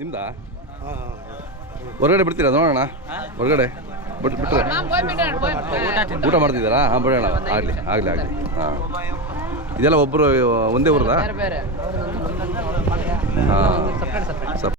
ನಿಮ್ದಾ? ಹೊರಗಡೆ ಬಿಡ್ತೀರಾ ನೋಡೋಣ. ಹೊರಗಡೆ ಬಿಟ್ಟರೆ ಊಟ ಮಾಡ್ತಿದ್ದಾರಾ? ಹಾಂ ಬಿಡೋಣ. ಆಗಲಿ ಆಗಲಿ ಆಗಲಿ. ಹಾಂ ಇದೆಲ್ಲ ಒಬ್ಬರು ಒಂದೇ ಊರದ? ಹಾಂ ಸಪ್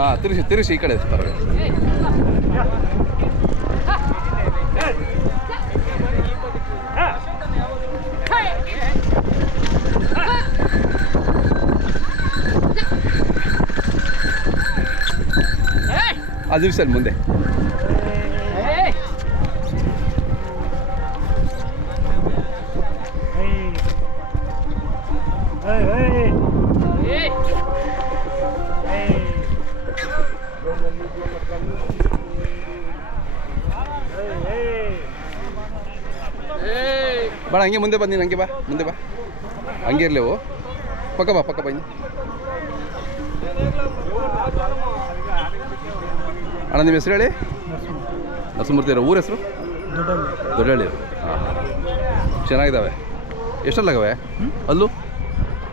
ಹಾಂ ತಿರುಗಿಸಿ ಈ ಕಡೆ ಪರವಾಗಿ. ಅದು ದಿವಸ ಮುಂದೆ ಬೇಡ, ಹಂಗೆ ಮುಂದೆ ಬಂದು ನೀನು ಹಂಗೆ ಬಾ, ಮುಂದೆ ಬಾ, ಹಂಗೆ ಇರಲೇವು. ಪಕ್ಕ ಬಾ ಇನ್ನು. ಅಣ್ಣ ನಿಮ್ಮ ಹೆಸರು ಹೇಳಿ. ನರಸಿಂಹಮೂರ್ತಿ ಅವರ ಊರ ಹೆಸರು? ದೊಡ್ಡಹಳ್ಳಿ. ಹಾಂ ಚೆನ್ನಾಗಿದ್ದಾವೆ. ಎಷ್ಟಲ್ಲಾಗವೆ ಅಲ್ಲೂ?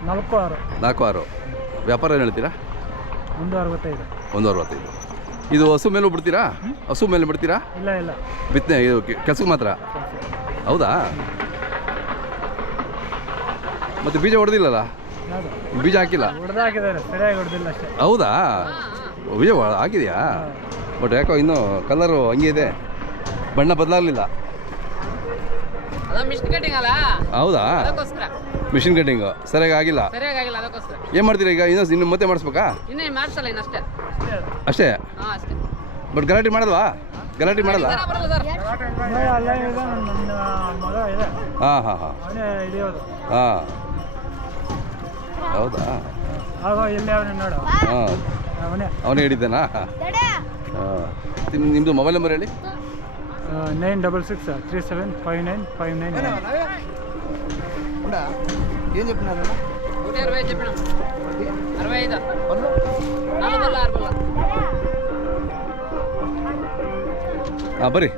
4-6. ವ್ಯಾಪಾರ ಏನು ಹೇಳ್ತೀರಾ? 165. ಇದು ಹಸು ಮೇಲೂ ಬಿಡ್ತೀರಾ? ಹಸು ಮೇಲೆ ಬಿಡ್ತೀರಾ? ಇಲ್ಲ ಬಿತ್ತನೆ ಇದು ಕೆಲಸಕ್ಕೆ ಮಾತ್ರ? ಹೌದಾ? ಮತ್ತೆ ಬೀಜ ಹೊಡೆದಿಲ್ಲಲ್ಲ? ಬೀಜ ಹಾಕಿಲ್ಲ? ಹೌದಾ? ಬೀಜ ಹಾಕಿದೆಯಾ? ಬಟ್ ಯಾಕೋ ಇನ್ನೂ ಕಲರು ಹಂಗೆ ಇದೆ, ಬಣ್ಣ ಬದಲಾಗಲಿಲ್ಲ. ಹೌದಾ? ಮಿಷಿನ್ ಕಟ್ಟಿಂಗು ಸರಿಯಾಗಿ ಆಗಿಲ್ಲ. ಏನು ಮಾಡ್ತೀರಾ ಈಗ? ಇನ್ನು ಮತ್ತೆ ಮಾಡಿಸ್ಬೇಕಾ? ಅಷ್ಟೇ. ಬಟ್ ಗಲಾಟೆ ಮಾಡಲ್ವಾ? ಗಲಾಟೆ ಮಾಡಲ್ಲ? ಹಾಂ ಹಾಂ ಹಾಂ ಹಾಂ ಹೌದಾ? ಹಾಂ ಅವನೇ ಹಿಡಿದ್ದಾನಾ? ಹಾಂ. ನಿಮ್ಮದು ಮೊಬೈಲ್ ನಂಬರ್ ಹೇಳಿ. 966375959. ఏం చెప్పినారు? 120 చెప్పినా. 65 ಹಾಂ ಬರ್ರಿ.